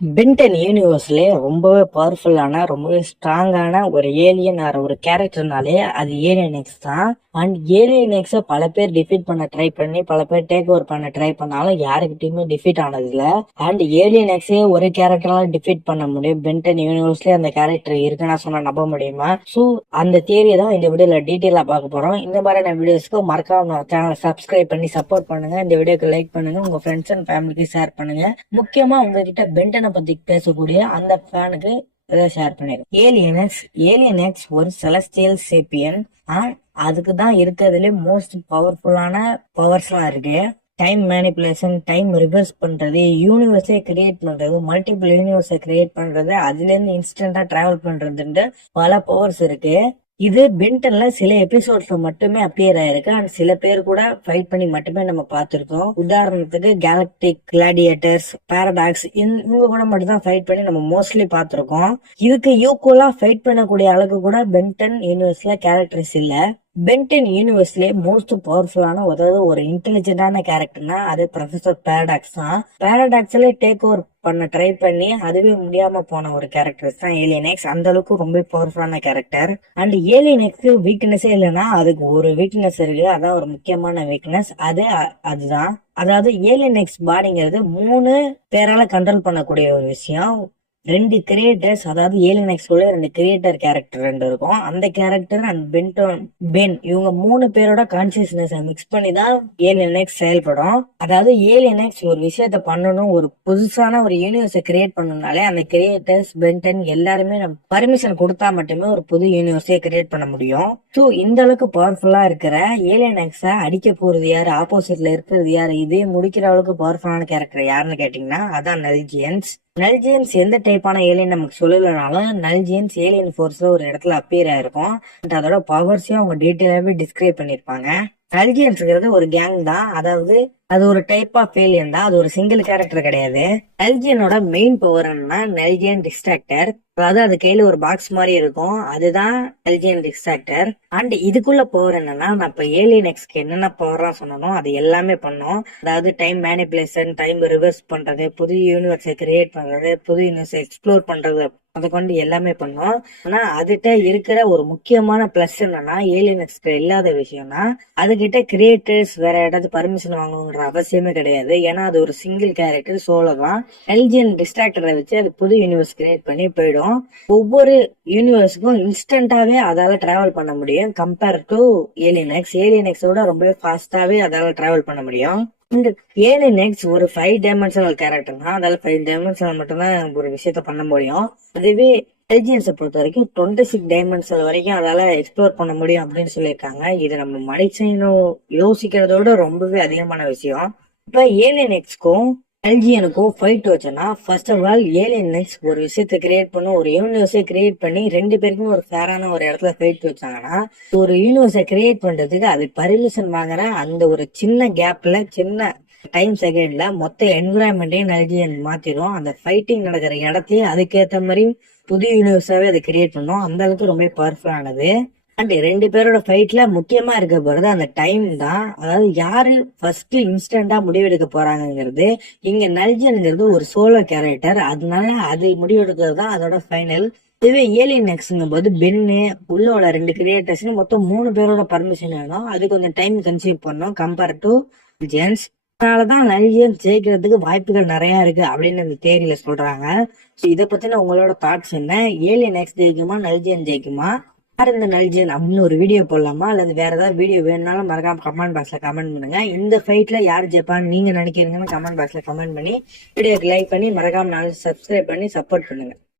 Ben 10 யூனிவர்ஸ்ல ரொம்பவே பவர்ஃபுல்லான ரொம்பவே ஸ்ட்ராங்கான ஒரு ஏலியன் ஒரு கேரக்டர்னாலே அது ஏலியன் எக்ஸ் தான். அண்ட் ஏலியன் எக்ஸ பல பேர் டிஃபீட் பண்ண ட்ரை பண்ணி பல பேர் டேக் ஓவர் பண்ண ட்ரை பண்ணாலும் யாருக்கிட்டையுமே டிஃபீட் ஆனது இல்ல. அண்ட் ஏலியன் எக்ஸே ஒரு கேரக்டரால டிஃபீட் பண்ண முடியும். பென்டன் யூனிவர்ஸ்ல அந்த கேரக்டர் இருக்குன்னா சொன்னா நம்ப முடியுமா? சோ அந்த தியரியை தான் இந்த வீடியோல டீட்டெயிலா பார்க்க போறோம். இந்த மாதிரியான வீடியோஸ்க்கு மறக்காம சேனலை சப்ஸ்கிரைப் பண்ணி சப்போர்ட் பண்ணுங்க. இந்த வீடியோக்கு லைக் பண்ணுங்க, உங்க ஃப்ரெண்ட்ஸ் அண்ட் ஃபேமிலிக்கு ஷேர் பண்ணுங்க. முக்கியமா உங்ககிட்ட பென்டனை பத்தி பேசக்கூடிய அந்த ஃபேனுக்கு இதை ஷேர் பண்ணிருக்கேன். ஏலியன் எக்ஸ் ஒரு செலஸ்டியல் சேப்பியன். அதுக்கு தான் இருக்கிறதுல மோஸ்ட் பவர்ஃபுல்லான பவர்ஸ்லாம் இருக்கு. டைம் மேனிப்புலேஷன், டைம் ரிவர்ஸ் பண்றது, யூனிவர்ஸை கிரியேட் பண்றது, மல்டிபிள் யூனிவர்ஸை கிரியேட் பண்றது, அதுல இருந்து இன்ஸ்டன்டா டிராவல் பண்றதுன்ட்டு பல பவர்ஸ் இருக்கு. இது பென்டன்ல சில எபிசோட்ஸ்ல மட்டுமே அப்பியர் ஆயிருக்கு. அண்ட் சில பேர் கூட ஃபைட் பண்ணி மட்டுமே நம்ம பார்த்திருக்கோம். உதாரணத்துக்கு கேலக்டிக், கிளாடியேட்டர்ஸ், பாரடாக்ஸ், இவங்க கூட மட்டும் தான் ஃபைட் பண்ணி நம்ம மோஸ்ட்லி பார்த்திருக்கோம். இதுக்கு ஈக்குவலா ஃபைட் பண்ணக்கூடிய அளவுக்கு கூட பென்டன் யூனிவர்ஸ்ல கேரக்டர்ஸ் இல்ல. பென்டன் யூனிவர்ஸ்லயே மோஸ்ட் பவர்ஃபுல்லான அதாவது ஒரு இன்டெலிஜென்டான கேரக்டர்னா அது ப்ரொஃபசர் பாரடாக்ஸ் தான். பாரடாக்ஸ்ல டேக் ஓவர் பண்ண ட்ரை பண்ணி அதுவே முடியாம போன ஒரு கேரக்டர்ஸ் தான் ஏலியன் எக்ஸ். அந்த அளவுக்கு ரொம்ப பவர்ஃபுல்லான கேரக்டர். அண்ட் ஏலியன் எக்ஸ்க்கு வீக்னஸே இல்லைன்னா அதுக்கு ஒரு வீக்னஸ் இருக்கு. அதான் ஒரு முக்கியமான வீக்னஸ். அதுதான் அதாவது ஏலியன் எக்ஸ் பாடிங்கிறது 3 பேரால கண்ட்ரோல் பண்ணக்கூடிய ஒரு விஷயம். 2 கிரியேட்டர்ஸ், அதாவது ஏலியன் எக்ஸ் உள்ள 2 கிரியேட்டர் கேரக்டர் 2 இருக்கும். அந்த கேரக்டர் அண்ட் பென் இவங்க 3 பேரோட கான்சியஸ்னஸ் மிக்ஸ் பண்ணி தான் ஏலியன் எக்ஸ் செயல்படும். அதாவது ஏலியன் எக்ஸ் ஒரு விஷயத்த பண்ணணும், ஒரு புதுசான ஒரு யூனிவர்ஸை கிரியேட் பண்ணணும்னாலே அந்த கிரியேட்டர்ஸ், பென்டன் எல்லாருமே நம்ம பர்மிஷன் கொடுத்தா மட்டுமே ஒரு புது யூனிவர்ஸை கிரியேட் பண்ண முடியும். ஸோ இந்த அளவுக்கு பவர்ஃபுல்லா இருக்கிற ஏலியன் எக்ஸை அடிக்க போறது யாரு, ஆப்போசிட்ல இருக்கிறது யாரு, இதே முடிக்கிற அளவுக்கு பவர்ஃபுல்லான கேரக்டர் யாருன்னு கேட்டீங்கன்னா அதான் நல்ஜியன்ஸ். நல்ஜியன்ஸ் எந்த டைப்பான ஏலியன் நமக்கு சொல்லலைனாலும் நல்ஜியன்ஸ் ஏலியன் ஃபோர்ஸ்ல ஒரு இடத்துல அப்பியர் ஆயிருக்கும். அதோட பவர்ஸையும் அவங்க டீட்டெயிலாவே டிஸ்கிரைப் பண்ணிருப்பாங்க. நல்ஜியன்ஸ்ங்கிறது ஒரு கேங் தான். அதாவது அது ஒரு டைப் ஆஃப் ஏலியன் தான். அது ஒரு சிங்கிள் கேரக்டர் கிடையாது. நல்ஜியனோட மெயின் பவர் என்னன்னா நல்ஜியன் டிஸ்ட்ராக்டர். அதாவது அது கையில ஒரு பாக்ஸ் மாதிரி இருக்கும், அதுதான் நல்ஜியன் டிஸ்ட்ராக்டர். அண்ட் இதுக்குள்ள பவர் என்னன்னா நான் இப்ப ஏலியன் எக்ஸ்க்கு என்னென்ன பவர்லாம் சொன்னனோ அது எல்லாமே பண்ணோம். அதாவது டைம் மேனிபுலேஷன், டைம் ரிவர்ஸ் பண்றது, புது யூனிவர்ஸை கிரியேட் பண்றது, புது யூனிவர்ஸை எக்ஸ்ப்ளோர் பண்றது, அதை கொண்டு எல்லாமே பண்ணோம். ஆனா அதுகிட்ட இருக்கிற ஒரு முக்கியமான பிளஸ் என்னன்னா ஏலியன் எக்ஸ்க்கு இல்லாத விஷயம்னா அதுகிட்ட கிரியேட்டர்ஸ் வேற ஏதாவது பர்மிஷன் வாங்கணுங்கிற அவசியமே கிடையாது. ஏன்னா அது ஒரு சிங்கிள் கேரக்டர் சோலோ தான். நல்ஜியன் டிஸ்ட்ராக்டரை வச்சு அது புது யூனிவர்ஸ் கிரியேட் பண்ணி போயிடும். ஒவ்வொரு யூனிவர்ஸுக்கும் இன்ஸ்டன்டாவே அதால டிராவல் பண்ண முடியும். Compare to alien X, alien எக்ஸோட ரொம்பவே ஃபாஸ்டாவே அதால டிராவல் பண்ண முடியும். இந்த ஏலியன் எக்ஸ் ஒரு 5 டைமென்ஷனல் கேரக்டர் தான். அதால 5 டைமென்ஷனல் மட்டும்தான் ஒரு விஷயத்த பண்ண முடியும். அதுவே இன்டெலிஜென்ஸை பொறுத்த வரைக்கும் 26 டைமென்ஷனல் வரைக்கும் அதால எக்ஸ்ப்ளோர் பண்ண முடியும் அப்படின்னு சொல்லியிருக்காங்க. இது நம்ம மனுஷனும் யோசிக்கிறதோட ரொம்பவே அதிகமான விஷயம். இப்ப ஏலியன் எக்ஸ்க்கும் எல்ஜியனுக்கும் ஃபைட் வச்சோன்னா first of all alien X ஒரு விஷயத்த கிரியேட் பண்ணி ஒரு யூனிவர்ஸை கிரியேட் பண்ணி 2 பேருக்குமே ஒரு ஃபேரான ஒரு இடத்துல ஃபைட் வச்சாங்கன்னா ஒரு யூனிவர்ஸை கிரியேட் பண்றதுக்கு அது பர்மிஷன் வாங்குற அந்த ஒரு சின்ன கேப்ல சின்ன டைம் செகண்ட்ல மொத்த என்விரான்மெண்ட்டையும் எல்ஜியன் மாத்திரும். அந்த ஃபைட்டிங் நடக்கிற இடத்தையும் அதுக்கேற்ற மாதிரி புது யூனிவர்ஸாவே அதை கிரியேட் பண்ணும். அந்த அளவுக்கு ரொம்ப பவர்ஃபுல்லானது. அண்ட் 2 பேரோட ஃபைட்ல முக்கியமா இருக்க போறது அந்த டைம் தான். அதாவது யாரு ஃபர்ஸ்ட் இன்ஸ்டன்டா முடிவெடுக்க போறாங்கிறது. இங்க நல்ஜியன்ங்கிறது ஒரு சோலோ கேரக்டர், அதனால அது முடிவெடுக்கிறது தான் அதோட ஃபைனல். இதுவே ஏலியன் எக்ஸ்ங்கும் போது பென்னு உள்ள 2 கிரியேட்டர்ஸ் மொத்தம் 3 பேரோட பர்மிஷன் வேணும். அது கொஞ்சம் டைம் கன்சியூம் பண்ணும் கம்பேர் டு ஜென்ஸ். அதனாலதான் நல்ஜியன் ஜெயிக்கிறதுக்கு வாய்ப்புகள் நிறைய இருக்கு அப்படின்னு இந்த தேரியில சொல்றாங்க. இதை பத்தின உங்களோட தாட்ஸ் என்ன? ஏலியன் எக்ஸ் ஜெயிக்குமா, நல்ஜியன் ஜெயிக்குமா? யார் இந்த நல்ஜியன் அப்படின்னு ஒரு வீடியோ போடலாமா, அல்லது வேற ஏதாவது வீடியோ வேணும்னாலும் மறக்காம கமெண்ட் பாக்ஸ்ல கமெண்ட் பண்ணுங்க. இந்த ஃபைட்ல யார் ஜெயிப்பான்னு நீங்க நினைக்கிறீங்கன்னு கமெண்ட் பாக்ஸ்ல கமெண்ட் பண்ணி வீடியோக்கு லைக் பண்ணி மறக்காம சப்ஸ்கிரைப் பண்ணி சப்போர்ட் பண்ணுங்க.